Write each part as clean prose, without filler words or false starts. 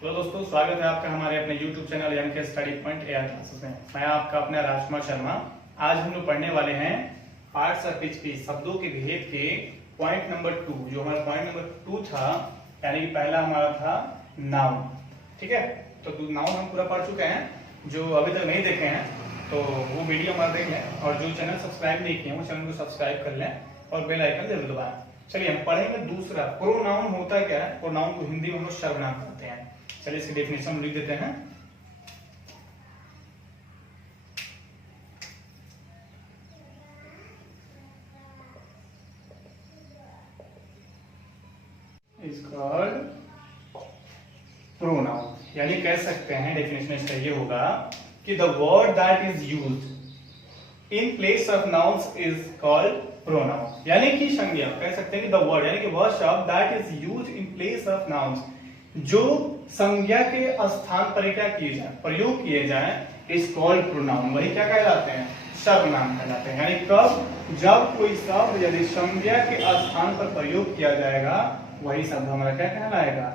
Hello दोस्तों, स्वागत है आपका हमारे अपने YouTube चैनल यानी कि स्टडी पॉइंट एआई क्लासेस में। मैं आपका अपना राजकुमार शर्मा। आज हम लोग पढ़ने वाले हैं पार्ट्स ऑफ स्पीच की शब्दों के भेद के पॉइंट नंबर 2। जो हमारा पॉइंट नंबर 2 था, यानी कि पहला हमारा था नाउन। ठीक है, तो नाउन हम पूरा पढ़ चुके हैं। जो अभी तक नहीं देखे हैं तो वो वीडियो हमारा देखें, और जो चैनल सब्सक्राइब नहीं किए वो चैनल को सब्सक्राइब कर लें और बेल आइकन जरूर दबाएं। चलिए हम पढ़ेंगे दूसरा। प्रोनाउन होता क्या है? प्रोनाउन को हिंदी में हम लोग सर्वनाम कहते हैं। चलिए इसकी डेफिनेशन लिख देते हैं। इज कॉल्ड प्रोनाउन, यानी कह सकते हैं डेफिनेशन इसका ये होगा कि the word that is used in place of nouns is called pronoun. यानी कि संज्ञा कह सकते हैं कि द वर्ड यानी कि वह शब्द that is used in place of nouns, जो संज्ञा के स्थान पर क्या किए जाए, प्रयोग किए जाए, इज कॉल्ड प्रोनाउन। वही क्या कहलाते हैं? सर्वनाम कहलाते हैं। यानी कब? जब कोई शब्द यदि संज्ञा के स्थान पर प्रयोग किया जाएगा वही शब्द हमारा क्या कहलाएगा?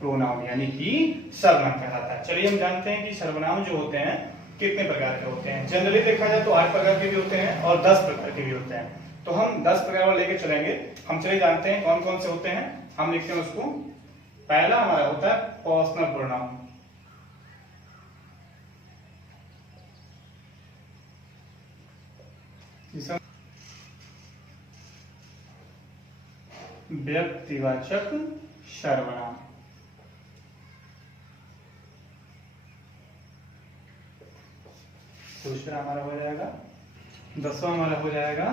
प्रोनाउन, यानी कि सर्वनाम कहलाता है। चलिए हम जानते हैं कि सर्वनाम जो होते हैं कितने प्रकार के होते हैं। जनरली देखा जाए तो 8 प्रकार के भी होते हैं और 10 प्रकार के भी होते हैं। तो हम 10 प्रकार वाले लेके चलेंगे। हम चलिए जानते हैं कौन कौन से होते हैं। हम लिखते हैं उसको। पहला हमारा होता है पर्सनल प्रोनाउन। व्यक्तिवाचक सर्वनाम। दूसरा हमारा हो जाएगा, 10वां हमारा हो जाएगा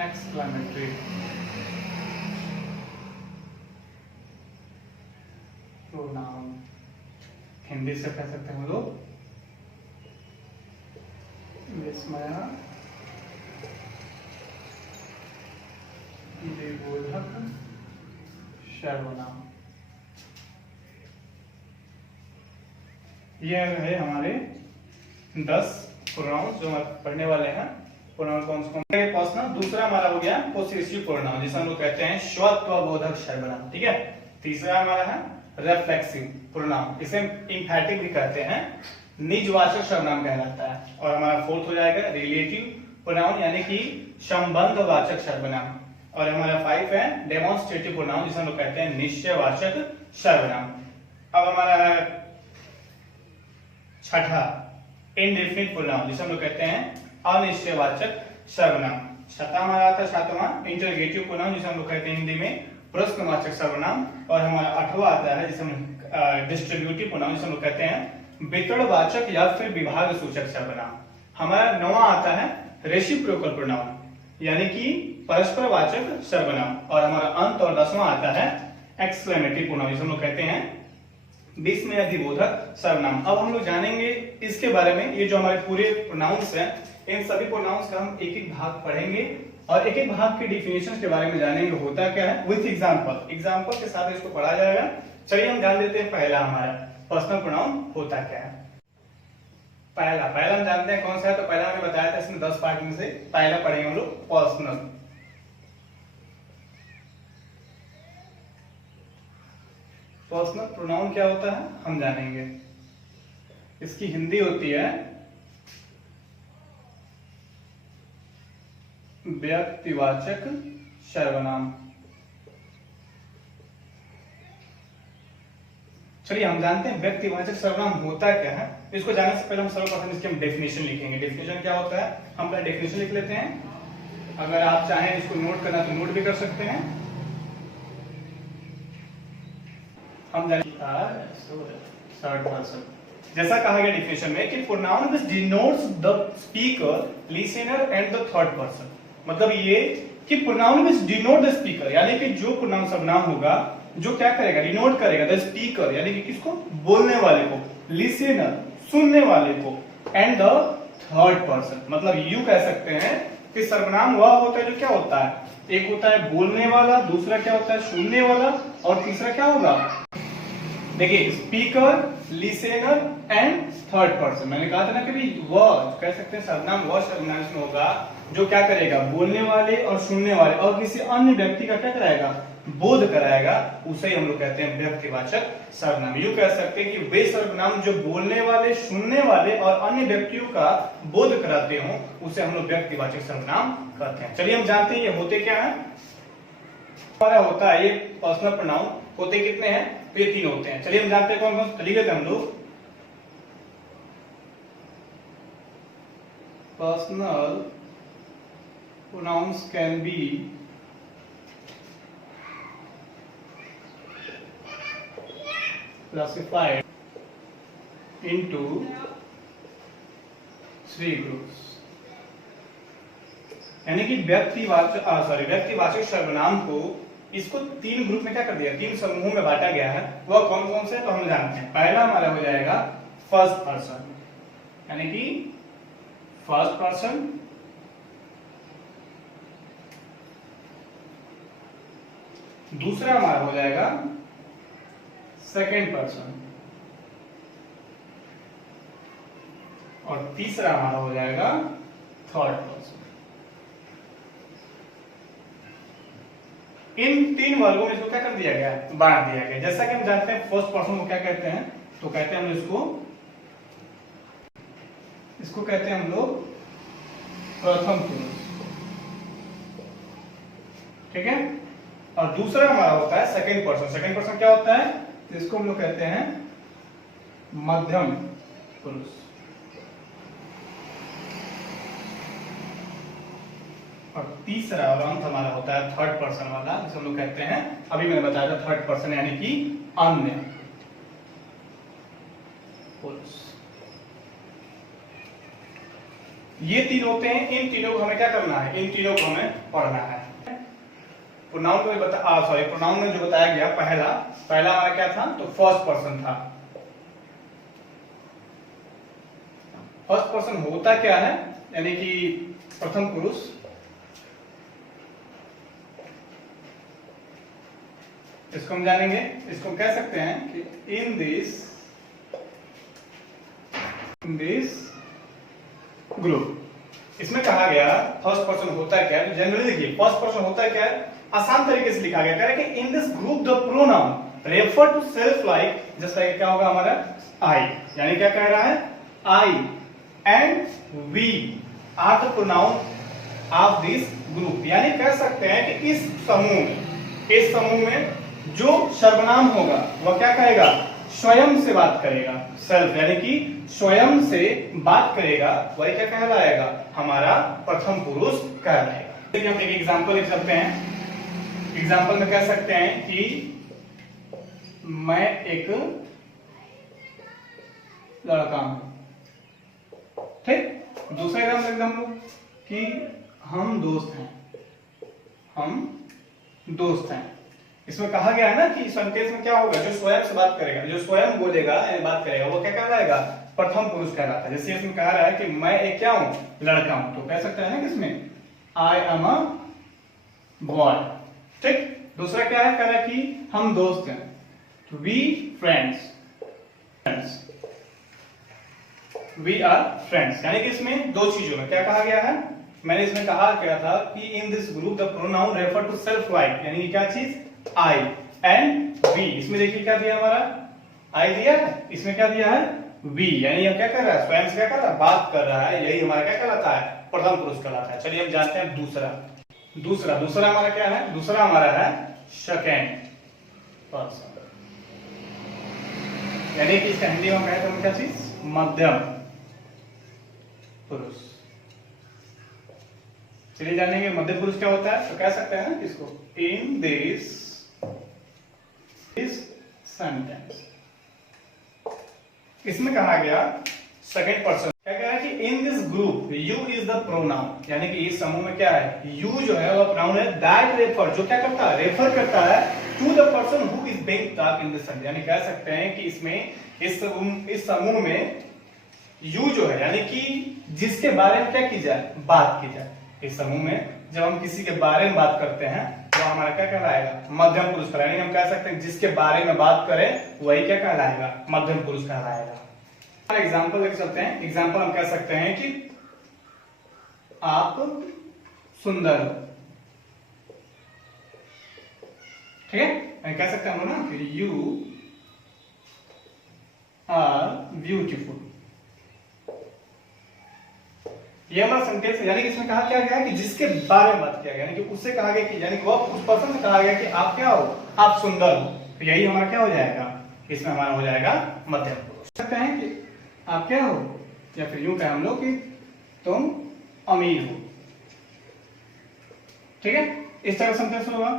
एक्सक्लेमेटरी प्रोनाउन। हिंदी से कह सकते हैं हम लोग विस्मया विबोधक सर्वनाम। यह है हमारे 10 प्रोनाउन जो हम पढ़ने वाले हैं। प्रोनाउन कौन कौन से? पर्सनल। दूसरा हमारा हो गया पोसेसिव प्रोनाउन, जिसे हम लोग कहते हैं स्वत्वबोधक सर्वनाम। ठीक है। तीसरा हमारा है रिफ्लेक्सिव प्रोनाउन, इसे इंफैटिक भी कहते हैं, निजवाचक सर्वनाम कहलाता है। और हमारा फोर्थ हो जाएगा रिलेटिव प्रोनाउन, यानी कि संबंधवाचक सर्वनाम। और हमारा 5 है डेमोन्स्ट्रेटिव प्रोनाउन, जिसे हम लोग कहते हैं निश्चयवाचक सर्वनाम। अब हमारा है छठा इंडेफिनिट प्रोनाउन, जिसे हम लोग कहते हैं अनिश्चयवाचक सर्वनाम। छठा हमारा था 7वां इंटरोगेटिव प्रोनाउन, जिसे हम लोग कहते हैं हिंदी में प्रश्नवाचक सर्वनाम। और हमारा 8वां आता है जिसे हम डिस्ट्रीब्यूटिव प्रोनाउन, जिसे हम लोग कहते हैं वितरणवाचक या फिर विभाग सूचक सर्वनाम। हमारा 9वां आता है रेसिप्रोकल प्रोनाउन, यानी कि परस्परवाचक सर्वनाम। और हमारा अंत और 10वां आता है एक्सक्लेमेटरी प्रोनाउन, जिसे हम लोग कहते हैं विस्मयादिबोधक सर्वनाम। अब हम लोग जानेंगे इसके बारे में। ये जो हमारे पूरे प्रोनाउंस हैं, इन सभी प्रोनाउंस का हम एक एक भाग पढ़ेंगे और एक एक भाग के डेफिनेशन के बारे में जानेंगे होता क्या है, विथ एग्जांपल के साथ इसको पढ़ा जाएगा। चलिए हम जान लेते हैं पहला हमारा पर्सनल प्रोनाउन होता क्या है। पहला हम जानते हैं कौन सा है। तो पहला हमें बताया था इसमें 10 पार्ट में से पहला पढ़ेंगे हम लोग पर्सनल। पर्सनल प्रोनाउन क्या होता है हम जानेंगे। इसकी हिंदी होती है व्यक्तिवाचक सर्वनाम। चलिए हम जानते हैं व्यक्तिवाचक सर्वनाम होता क्या है। इसको जानने से पहले हम सर्वप्रथम इसकी हम डेफिनेशन लिखेंगे। डेफिनेशन क्या होता है हम पहले डेफिनेशन लिख लेते हैं। अगर आप चाहें इसको नोट करना तो नोट भी कर सकते हैं। हम थर्ड पर्सन, जैसा कहा गया डेफिनेशन में कि pronoun which denotes the speaker, listener and the third person. मतलब ये कि pronoun which denote the speaker, यानी कि जो प्रोनाउन सर्वनाम होगा जो क्या करेगा, डिनोट करेगा द स्पीकर, यानी कि किसको? बोलने वाले को, लिसनर सुनने वाले को, एंड द थर्ड पर्सन। मतलब यू कह सकते हैं कि सर्वनाम वह होता है जो क्या होता है, एक होता है बोलने वाला, दूसरा क्या होता है सुनने वाला, और तीसरा क्या होगा? देखिए speaker, listener and third person. मैंने कहा था ना कि वह कह सकते हैं सर्वनाम वह सर्वनाम होगा जो क्या करेगा, बोलने वाले और सुनने वाले और किसी अन्य व्यक्ति का क्या कराएगा, बोध कराएगा, उसे हम लोग कहते हैं व्यक्तिवाचक सर्वनाम। यूं कह सकते हैं कि वे सर्वनाम जो बोलने वाले, सुनने वाले और अन्य व्यक्तियों का बोध कराते हो, उसे हम लोग व्यक्तिवाचक सर्वनाम कहते हैं। चलिए हम जानते हैं ये होते क्या है। हमारा होता है ये पर्सनल प्रोनाउन, होते कितने हैं, तो ये 3 होते हैं। चलिए हम जानते हैं कौन कौन। चलिए हम लोग personal pronouns can be classified into 3 groups। यानी कि व्यक्तिवाचक सर्वनाम को इसको 3 ग्रुप में क्या कर दिया, 3 समूहों में बांटा गया है। वह कौन कौन से, तो हम जानते हैं। पहला हमारा हो जाएगा फर्स्ट पर्सन, यानी कि फर्स्ट पर्सन। दूसरा हमारा हो जाएगा सेकेंड पर्सन, और तीसरा हमारा हो जाएगा थर्ड पर्सन। इन 3 वर्गों में इसको क्या कर दिया गया, बांट दिया गया। जैसा कि हम जानते हैं फर्स्ट पर्सन को क्या कहते हैं, तो कहते हैं हम इसको कहते हैं हम लोग प्रथम पुरुष, ठीक है। और दूसरा हमारा होता है सेकंड पर्सन। सेकंड पर्सन क्या होता है, तो इसको हम लोग कहते हैं मध्यम पुरुष। और तीसरा और अंत हमारा होता है थर्ड पर्सन वाला, जिसे हम लोग कहते हैं, अभी मैंने बताया था थर्ड पर्सन, यानी कि अन्य पुरुष। ये 3 होते हैं। इन तीनों को हमें क्या करना है, इन तीनों को हमें पढ़ना है। प्रोनाउन में प्रोनाउन में जो बताया गया, पहला हमारा क्या था, तो फर्स्ट पर्सन था। फर्स्ट पर्सन होता क्या है, यानी कि प्रथम पुरुष। इसको हम जानेंगे, इसको कह सकते हैं कि इन दिस ग्रुप। इसमें कहा गया फर्स्ट पर्सन होता क्या है, जनरली देखिए फर्स्ट पर्सन होता क्या है, आसान तरीके से लिखा गया, कह रहा है कि in this group the pronoun refer to self like, जैसा क्या होगा हमारा आई, यानी क्या कह रहा है, I and we are the pronoun of this group. यानी कह सकते हैं कि इस समूह में जो सर्वनाम होगा वह क्या कहेगा, स्वयं से बात करेगा। सेल्फ यानी कि स्वयं से बात करेगा, वही क्या कहलाएगा, हमारा प्रथम पुरुष कहलाएगा। देखिए हम एक एग्जांपल लिख सकते हैं। एग्जांपल में कह सकते हैं कि मैं एक लड़का हूं, ठीक। दूसरा एग्जांपल लिखते हम लोग कि हम दोस्त हैं। इसमें कहा गया है ना कि सेंटेंस में क्या होगा, जो स्वयं से बात करेगा, जो स्वयं बोलेगा यानी बात करेगा, वो क्या कहलाएगा, प्रथम पुरुष कहलाता है। जैसे इसमें कहा रहा है कि मैं एक क्या हूं, लड़का हूं, तो कह सकते हैं ना कि इसमें आई एम अ बॉय, ठीक। दूसरा क्या है, कह रहा है कि हम दोस्त हैं, तो वी आर फ्रेंड्स। यानी कि इसमें 2 चीजों में क्या कहा गया है, मैंने इसमें कहा क्या था कि in this group the pronoun refer to self like, यानी क्या चीज, आई एंड वी। इसमें देखिए क्या दिया, हमारा आई दिया है, इसमें क्या दिया है, वी, यानी यह क्या कर रहा है, स्वयं से क्या कर रहा है, बात कर रहा है। यही हमारा क्या कहलाता है, प्रथम पुरुष कहलाता है। चलिए हम जानते हैं दूसरा हमारा क्या है, दूसरा हमारा है सेकेंड पर्सन, यानी कि इसका हिंदी में कहें तो क्या चीज, मध्यम पुरुष। चलिए जानेंगे मध्य पुरुष क्या होता है, तो कह सकते हैं ना इसको, इन दिस सेंटेंस। इसमें कहा गया सेकंड पर्सन, क्या कह रहा है कि in this group you is the pronoun, यानी कि इस समूह में क्या है, यू जो है वह प्रोनाउन है, दैट रेफर, जो क्या करता है, रेफर करता है to the person who is being talked in this sentence. यानी कह सकते हैं कि इसमें इस समूह में यू जो है, यानी कि जिसके बारे में क्या की जाए, बात की जाए। इस समूह में जब हम किसी के बारे में बात करते हैं तो हमारा क्या कहलाएगा, मध्यम पुरुष कहलाएगा। हम कह सकते हैं जिसके बारे में बात करें वही क्या कहलाएगा, मध्यम पुरुष कहलाएगा। एग्जाम्पल लिख सकते हैं। एग्जाम्पल हम कह सकते हैं कि आप सुंदर हो। ठीक है, कह सकते हैं हम लोग ना कि यू आर ब्यूटीफुल। ये हमारा सेंटेंस, यानी कि इसमें कहा क्या गया कि जिसके बारे में बात किया गया, यानी कि उससे कहा गया कि, यानी कि वह उस पर्सन से कहा गया कि आप क्या हो, आप सुंदर हो। तो यही हमारा क्या हो जाएगा, इसमें हमारा हो जाएगा मध्यम पुरुष। सकते हैं कि आप क्या हो, या फिर यूं कहें हम लोग कि तुम अमीर हो। ठीक है, इस तरह सेंटेंस होगा।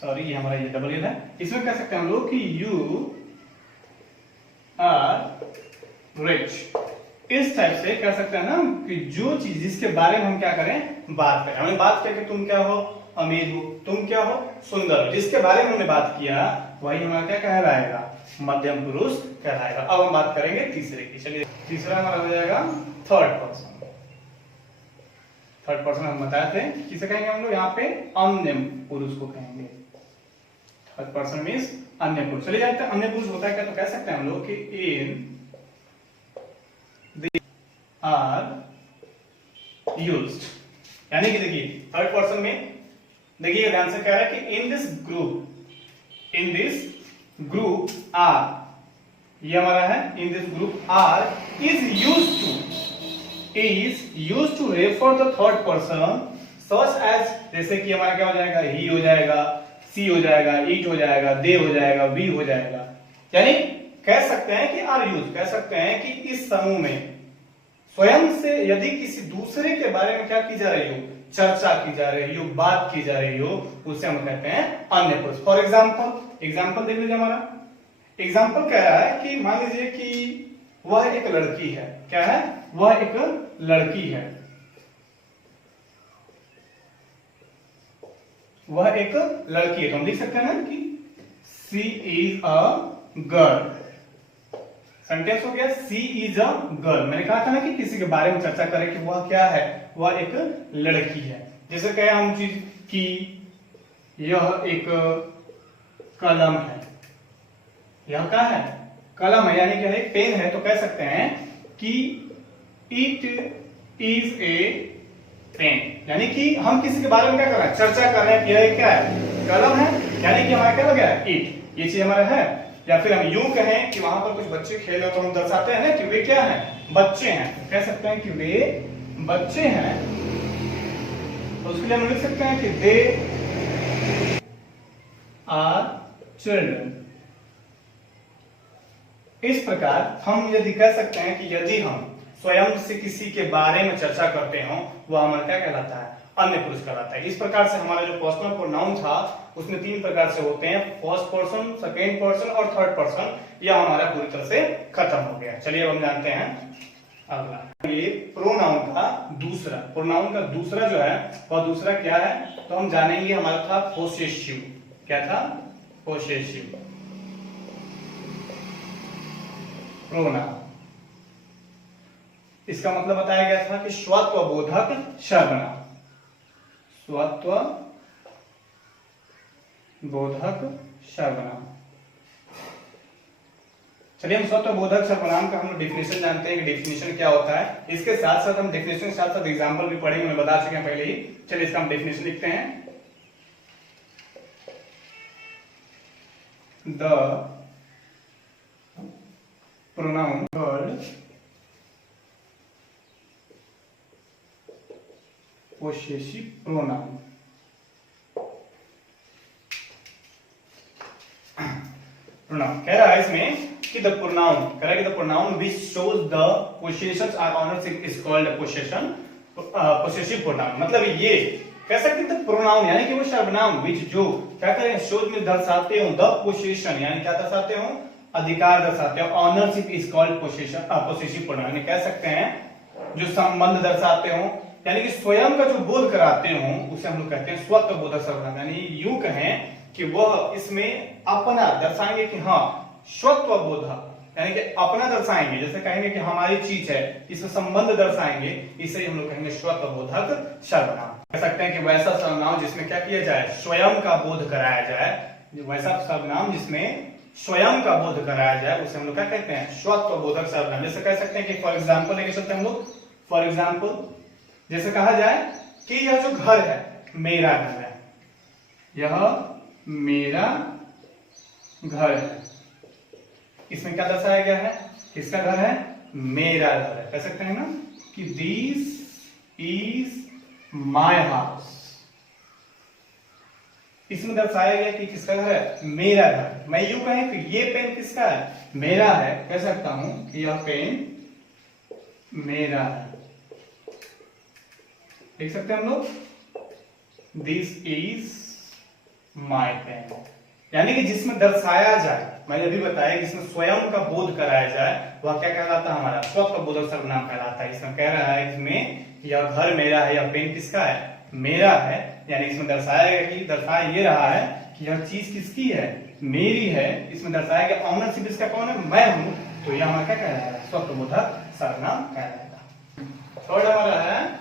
सॉरी, ये हमारा ये डबल एल है। इसमें कह सकते हैं हम लोग कि यू आर रिच। इस टाइप से कह सकते हैं ना कि जो चीज जिसके बारे में हम क्या करें, बात करें। हमने बात किया कि तुम क्या हो, अमीर हो, तुम क्या हो, सुंदर हो। जिसके बारे में हमने बात किया वही हमारा क्या कहलाएगा, मध्यम पुरुष कहलाएगा। अब हम बात करेंगे तीसरे की। चलिए, तीसरा हमारा हो जाएगा थर्ड पर्सन। थर्ड पर्सन हम बताए थे किसे कहेंगे हम लोग, यहाँ पे अन्य पुरुष को कहेंगे। थर्ड पर्सन मीन्स अन्य पुरुष। चलिए जानते हैं अन्य पुरुष होता है क्या, तो कह सकते हैं हम लोग कि इन आर यूज्ड। यानी कि देखिए थर्ड पर्सन में देखिए ध्यान से कह रहा है कि इन दिस ग्रुप आर, ये हमारा है in this group our is used to refer the third person such as, जैसे कि हमारा क्या हो जाएगा, ही हो जाएगा, सी हो जाएगा, इट हो जाएगा, दे हो जाएगा, वी हो जाएगा। यानी कह सकते हैं कि आर यूज, कह सकते हैं कि इस समूह में स्वयं से यदि किसी दूसरे के बारे में क्या की जा रही हो, चर्चा की जा रही हो, बात की जा रही हो, उसे हम कहते हैं अन्य पुरुष। फॉर एग्जाम्पल देख लीजिए। हमारा एग्जाम्पल कह रहा है कि मान लीजिए कि वह एक लड़की है। क्या है, वह एक लड़की है, वह एक लड़की है। तो हम लिख सकते हैं ना कि सी इज अ गर्ल। सेंटेंस हो गया सी इज अ गर्ल। मैंने कहा था ना कि किसी के बारे में चर्चा करें कि वह क्या है, वह एक लड़की है। जैसे कहे हम चीज कि यह एक कलम है, यह क्या है, कलम है, यानी कि एक पेन है। तो कह सकते हैं कि इट इज ए पेन। यानी कि हम किसी के बारे में क्या कर रहे हैं, चर्चा कर रहे हैं कि यह क्या है, कलम है। यानी कि हमारा क्या हो गया, इट, ये चीज हमारा है। या फिर हम यूं कहें कि वहां पर कुछ बच्चे खेल रहे हो, तो हम दर्शाते हैं ना कि वे क्या हैं, बच्चे हैं। तो कह सकते हैं कि वे बच्चे हैं। तो उसके लिए हम लिख सकते हैं कि दे आर चिल्ड्रन। इस प्रकार हम यदि कह सकते हैं कि यदि हम स्वयं से किसी के बारे में चर्चा करते हो, वह हमारा क्या कहलाता है, अन्य पुरुष कहलाता है। इस प्रकार से हमारा जो पर्सनल प्रोनाउन था उसमें तीन प्रकार से होते हैं, फर्स्ट पर्सन, सेकेंड पर्सन और थर्ड पर्सन। यह हमारा पूरी तरह से खत्म हो गया। चलिए अब हम जानते हैं अगला, ये प्रोनाउन का दूसरा। प्रोनाउन का दूसरा जो है वह दूसरा क्या है, तो हम जानेंगे। हमारा था पोसेसिव। क्या था, पोसेसिव प्रोनाउन। इसका मतलब बताया गया था कि स्वत्वबोधक सर्वनाम, स्वत्वबोधक सर्वनाम। चलिए हम स्वत्वबोधक सर्वनाम का हम डेफिनेशन जानते हैं कि डेफिनेशन क्या होता है। इसके साथ साथ हम डेफिनेशन के साथ साथ एग्जांपल भी पढ़ेंगे, मैं बता चुके हैं पहले ही। चलिए इसका हम डेफिनेशन लिखते हैं। The pronoun word possessive pronoun। Pronoun कह रहा है इसमें कि द प्रोनाउन, कह रहा है कि the pronoun which shows the possessions or ownership is called possession, possessive pronoun. मतलब ये कह सकते हैं द प्रोनाउन यानी कि वो सर्वनाम व्हिच जो क्या करें, शोज में दर्शाते हो द पोसेशन, यानी क्या दर्शाते हो, अधिकार दर्शाते हो। Ownership is called possession, possessive pronoun. कह सकते हैं जो संबंध दर्शाते हो, यानी कि स्वयं का जो बोध कराते हो, उसे हम लोग कहते हैं स्वत्वबोधक सर्वनाम। यानी यूं कहें कि वह इसमें अपना दर्शाएंगे कि हाँ स्वत्वबोधक, यानी कि अपना दर्शाएंगे। जैसे कहेंगे कि हमारी चीज है, इसमें संबंध दर्शाएंगे, इसे हम लोग कहेंगे स्वत्वबोधक सर्वनाम। कह सकते हैं कि वैसा सर्वनाम जिसमें क्या किया जाए, स्वयं का बोध कराया जाए। वैसा सर्वनाम जिसमें स्वयं का बोध कराया जाए उसे हम लोग क्या कहते हैं, स्वत्वबोधक सर्वनाम। जैसे कह सकते हैं कि फॉर एग्जाम्पल लेके चलते हैं हम लोग। फॉर एग्जाम्पल जैसे कहा जाए कि यह जो घर है मेरा घर है, यह मेरा घर है। इसमें क्या दर्शाया गया है, किसका घर है, मेरा घर है। कह सकते हैं ना कि दिस इज माय हाउस। इसमें दर्शाया गया कि किसका घर है, मेरा घर। मैं यूं कहें कि ये पेन किसका है, मेरा है, कह सकता हूं कि यह पेन मेरा है। देख सकते हैं हम लोग, दिस इज माय पेन। यानी कि जिसमें दर्शाया जाए, मैंने अभी बताया कि जिसमें स्वयं का बोध कराया जाए वह क्या कहलाता है, हमारा स्व का बोधक सर्वनाम कहलाता है। इसमें कह रहा है इसमें यह घर मेरा है, यह पेन किसका है, मेरा है। यानी इसमें दर्शाया कि दर्शाया ये रहा है कि यह चीज किसकी है, मेरी है। इसमें दर्शाया गया ऑनरशिप इसका कौन है, मैं हूं। तो यह हमारा क्या कहलाएगा, स्व का बोधक सर्वनाम कहलाएगा। थर्ड हमारा है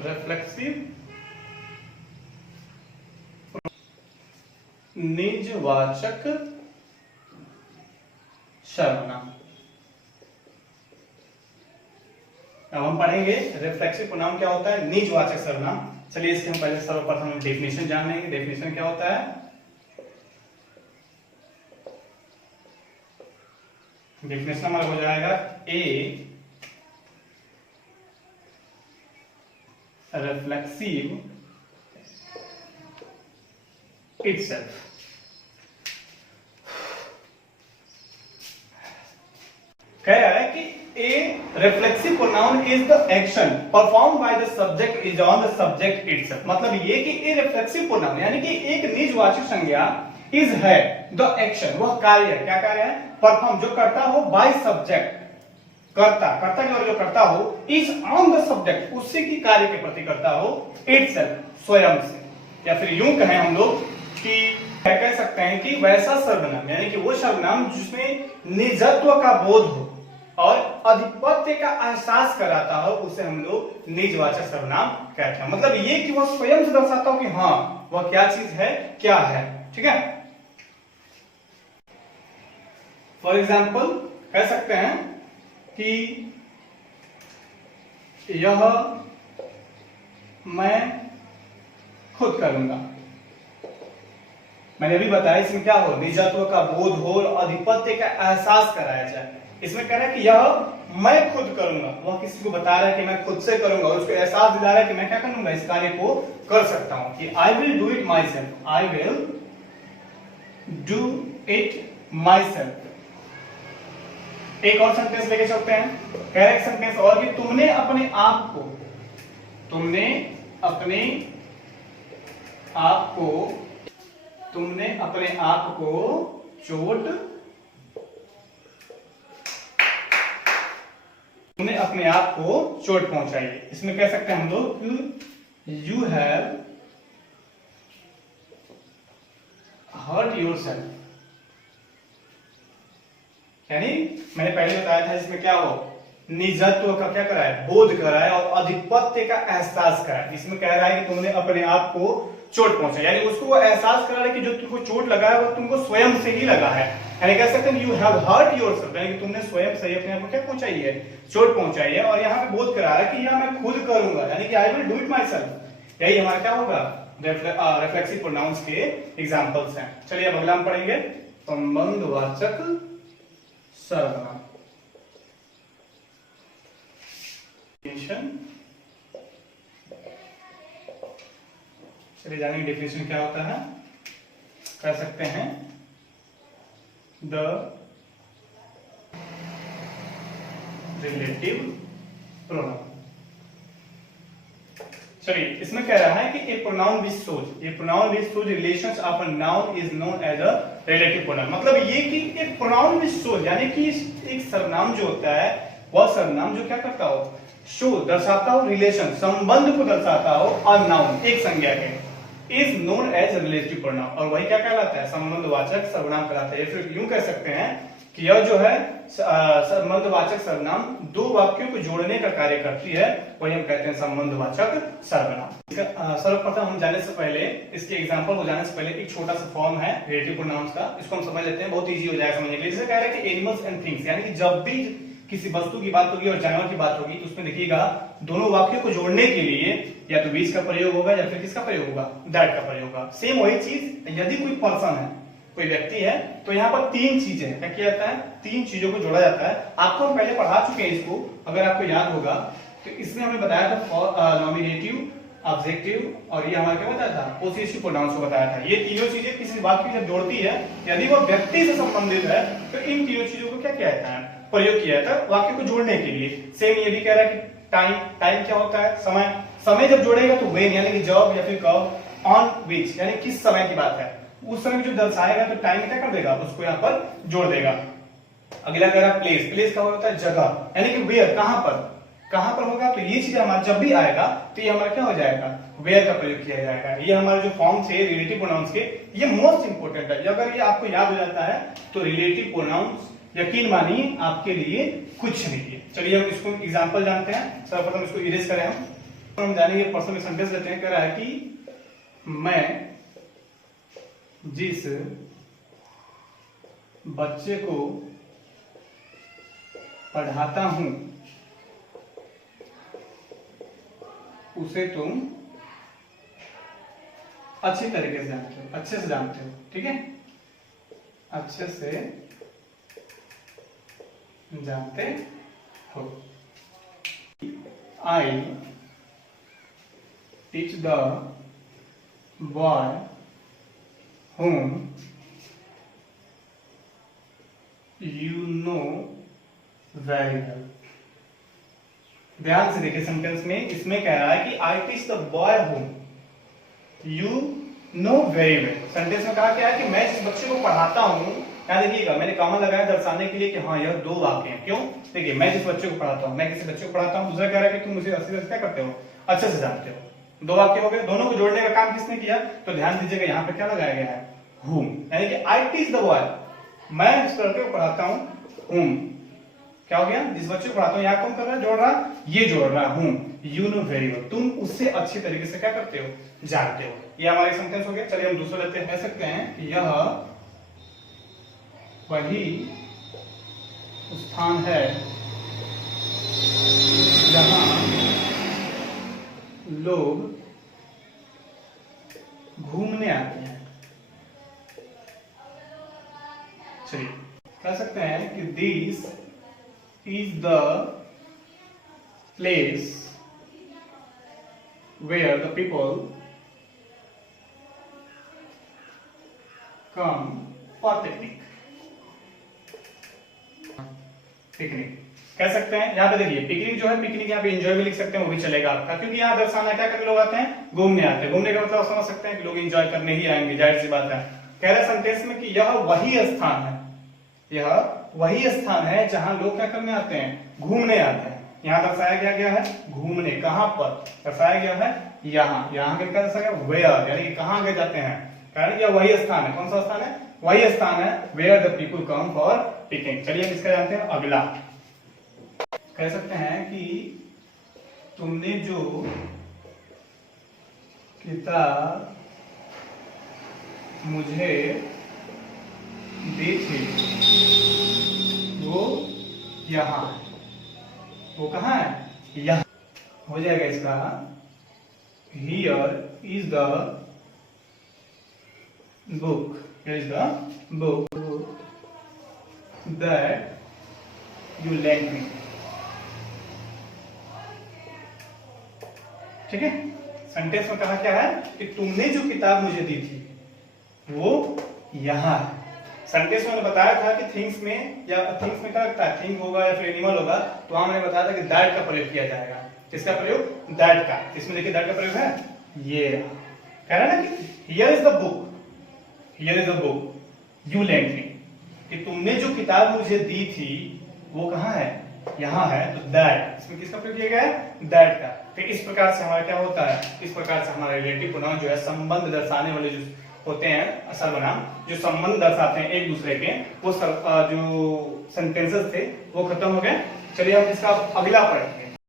रिफ्लेक्सिव निजवाचक सर्वनाम। अब हम पढ़ेंगे रिफ्लेक्सिव प्रोनाउन क्या होता है, निजवाचक सर्वनाम। चलिए इसके हम पहले सर्वप्रथम डेफिनेशन जान लेंगे। डेफिनेशन क्या होता है, डेफिनेशन हमारा हो जाएगा ए रिफ्लेक्सिव itself। कह रहा है कि a reflexive pronoun is the action performed by the subject is on the subject itself। मतलब ये कि a reflexive pronoun यानी कि एक निजवाचक संज्ञा is है the action, वह कार्य, क्या कार्य है, परफॉर्म, जो करता हो by subject, कर्ता के द्वारा जो करता हो, is on the subject, उसी की कार्य के प्रति करता हो, itself, स्वयं से। या फिर यूं कहें हम लोग कि कह सकते हैं कि वैसा सर्वनाम, यानी कि वो सर्वनाम जिसमें निजत्व का बोध हो और अधिपत्य का एहसास कराता हो, उसे हम लोग निजवाचक सर्वनाम कहते हैं। मतलब ये कि वह स्वयं से दर्शाता हो कि हाँ वह क्या चीज है, क्या है। ठीक है, फॉर एग्जाम्पल कह सकते हैं कि यह मैं खुद करूंगा। मैंने अभी बताया इसमें क्या हो, निजत्व का बोध हो और अधिपत्य का एहसास कराया जाए। इसमें कह रहा है कि यह मैं खुद करूंगा, वह किसी को बता रहा है कि मैं खुद से करूंगा और उसको एहसास दिला रहा है कि मैं क्या करूंगा, इस कार्य को कर सकता हूं। कि I will do it my self, I will do it my self. एक और सेंटेंस लेके चलते हैं, करेक्ट सेंटेंस और कि तुमने अपने आप को, तुमने अपने आप को, तुमने अपने आप को चोट, तुमने अपने आप को चोट पहुंचाई। इसमें कह सकते हैं हम लोग यू हैव हर्ट योरसेल्फ। यानी मैंने पहले बताया था इसमें क्या हो, निजत्व का क्या कराए, बोध कराए और अधिपत्य का एहसास कराए। इसमें कह रहा है कि तुमने अपने आप को चोट पहुंचा, यानी उसको वो एहसास करा रहा है कि जो तुमको चोट लगा है वो तुमको स्वयं से ही लगा है। यानी कह सकते हैं यू हैव हर्ट योरसेल्फ, यानी कि तुमने स्वयं से ही अपने आप को क्या पहुंचाई है, चोट पहुंचाई है। और यहाँ पे बोध करा है कि यह मैं खुद करूंगा, यानी कि I will do it my self. यही हमारा क्या होगा, रिफ्लेक्सिव प्रोनाउंस के एग्जांपल्स हैं। चलिए अब अगला हम पढ़ेंगे संबंधवाचक सर्वनाम। चलिए जानेंगे डेफिनेशन क्या होता है। कह सकते हैं द रिलेटिव प्रोनाउन। चलिए इसमें कह रहा है कि a pronoun which shows, a pronoun which shows relations of a noun is known as a relative pronoun. मतलब ये कि एक प्रोनाउन विच शोज, यानी कि एक सर्वनाम जो होता है वह सर्वनाम जो क्या करता हो, शो दर्शाता हो, रिलेशन संबंध को दर्शाता हो, और नाउन एक संज्ञा के, is known as relative pronoun. और वही क्या कहलाता है, संबंधवाचक सर्वनाम कहलाता है। फिर यूं कह सकते हैं कि यह जो है संबंधवाचक सर्वनाम दो वाक्यों को जोड़ने का कार्य करती है, वही हम कहते हैं संबंधवाचक सर्वनाम। सर्वप्रथम हम जाने से पहले, इसके एग्जांपल हो जाने से पहले एक छोटा सा फॉर्म है रिलेटिव प्रोनाउंस का, इसको हम समझ लेते हैं, बहुत इजी हो जाएगा समझने के लिए। जैसे कह रहे हैं कि एनिमल्स एंड थिंग्स, यानी कि जब भी किसी वस्तु की बात होगी और जानवर की बात होगी, तो उसमें देखिएगा दोनों वाक्यों को जोड़ने के लिए या तो बीच का प्रयोग होगा या फिर किसका प्रयोग होगा, दैट का प्रयोग होगा। सेम वही चीज यदि कोई पर्सन है, कोई व्यक्ति है, तो यहाँ पर तीन चीजें हैं, क्या किया जाता है, तीन चीजों को जोड़ा जाता है। आपको हम पहले पढ़ा चुके हैं इसको, अगर आपको याद होगा तो इसमें हमें बताया था नॉमिनेटिव, ऑब्जेक्टिव और ये हमारा क्या बताया था, पोसेसिव प्रोनाउंस को बताया था। ये तीनों चीजें किसी वाक्य से जोड़ती है, यदि वो व्यक्ति से संबंधित है तो इन तीनों चीजों को क्या किया जाता है, प्रयोग किया जाता है वाक्य को जोड़ने के लिए। सेम ये भी कह रहा है कि टाइम, टाइम क्या होता है, समय, समय जब जोड़ेगा तो व्हेन यानी कि जब या फिर कब, ऑन विच यानी किस समय की बात है, उस समय जो दर्शाएगा तो टाइम क्या कर देगा, उसको यहाँ पर जोड़ देगा। अगला कह रहा प्लेस, प्लेस का होता है जगह, यानी कि वेयर, कहां पर, कहां पर होगा, तो ये चीज हमारा जब भी आएगा तो ये हमारा क्या हो जाएगा, वेयर का प्रयोग किया जाएगा। ये हमारे जो फॉर्म थे रिलेटिव प्रोनाउंस के, ये मोस्ट इंपोर्टेंट है। अगर ये आपको याद हो जाता है तो रिलेटिव प्रोनाउंस यकीन मानिए आपके लिए कुछ नहीं है। चलिए हम इसको एग्जांपल जानते हैं। सर्वप्रथम इसको इरेज करें हम जानेंगे, पर्सन में सेंटेंस लेते हैं। कह रहा है कि मैं जिस बच्चे को पढ़ाता हूं उसे तुम अच्छी तरीके से जानते हो, अच्छे से जानते हो, ठीक है, अच्छे से जानते हो। I teach the boy whom you know very well। ध्यान से देखिए सेंटेंस में, इसमें कह रहा है कि I teach the boy whom you know very well। Sentence में कहा क्या है कि मैं जिस बच्चे को पढ़ाता हूं, यहाँ देखिएगा मैंने कॉमा लगाया दर्शाने के लिए कि हाँ यह दो वाक्य हैं। क्यों, देखिए मैं जिस बच्चे को पढ़ाता हूँ, मैं किसी बच्चे को पढ़ाता हूँ, दूसरा कह रहा है कि तुम मुझे अच्छे से क्या करते हो, अच्छे से जानते हो। दो वाक्य हो गए, दोनों को जोड़ने का काम किसने किया, तो ध्यान दीजिएगा यहाँ पे क्या लगाया गया है, whom, यानी कि आई टीच द बॉय, मैं जिस लड़के को पढ़ाता हूँ, whom क्या हो गया, जिस बच्चे को पढ़ाता हूँ, यहाँ कौन कर रहा है, जोड़ रहा, ये जोड़ रहा है whom you know very well, तुम उससे अच्छी तरीके से क्या करते हो, जानते हो। ये हमारे सेंटेंस हो गया। चलिए हम दूसरा लेते हैं। कह सकते हैं कि यह वही स्थान है जहां लोग घूमने आते हैं। चलिए कह सकते हैं कि this is the place where the people come for picnic. Picnic कह सकते हैं, यहाँ पे देखिए पिकनिक जो है, पिकनिक यहाँ पे एंजॉय भी लिख सकते हैं, वो भी चलेगा आपका, क्योंकि यहाँ दर्शाना क्या करने लोग आते हैं, घूमने आते हैं। घूमने का मतलब समझ सकते हैं कि लोग एंजॉय करने ही आएंगे, जाहिर सी बात है। कह रहे सेंटेंस में कि यह वही स्थान है, यह वही स्थान है जहां लोग क्या करने आते हैं, घूमने आते हैं। यहाँ दर्शाया गया है घूमने, कहां पर दर्शाया गया है, यहाँ, यहाँ क्या दर्शाया गया, वेयर, यानी कि कहां गए जाते हैं, कारण यह वही स्थान है। कौन सा स्थान है, वही स्थान है where the people come for picnic. चलिए हम इसका जानते हैं। अगला कह सकते हैं कि तुमने जो किताब मुझे दी थी वो यहाँ, वो कहाँ है, यहाँ हो जाएगा इसका, here is the book, here is the book that you lent me। ठीक है, सेंटेंस में कहा क्या है कि तुमने जो किताब मुझे दी थी वो यहाँ है। सेंटेंस में बताया था कि थिंग्स में, या थिंग्स में क्या लगता है, थिंग होगा या फिर एनिमल होगा, तो वहां मैंने बताया था कि दैट का प्रयोग किया जाएगा। किसका प्रयोग, दैट का। इसमें देखिए दैट का प्रयोग है, ये कह रहा है ना कि here is the book, here is the book you lent me, कि तुमने जो किताब मुझे दी थी वो कहाँ है, यहाँ है। तो दैट, इसमें किसका प्रयोग किया गया है, दैट का। फिर इस प्रकार से हमारा क्या होता है, इस प्रकार से हमारा रिलेटिव प्रोनाउन जो है, संबंध दर्शाने वाले जो होते हैं, सर्वनाम जो संबंध दर्शाते हैं एक दूसरे के, वो जो सेंटेंसेस थे वो खत्म हो गए। चलिए हम इसका अगला पढ़ते हैं।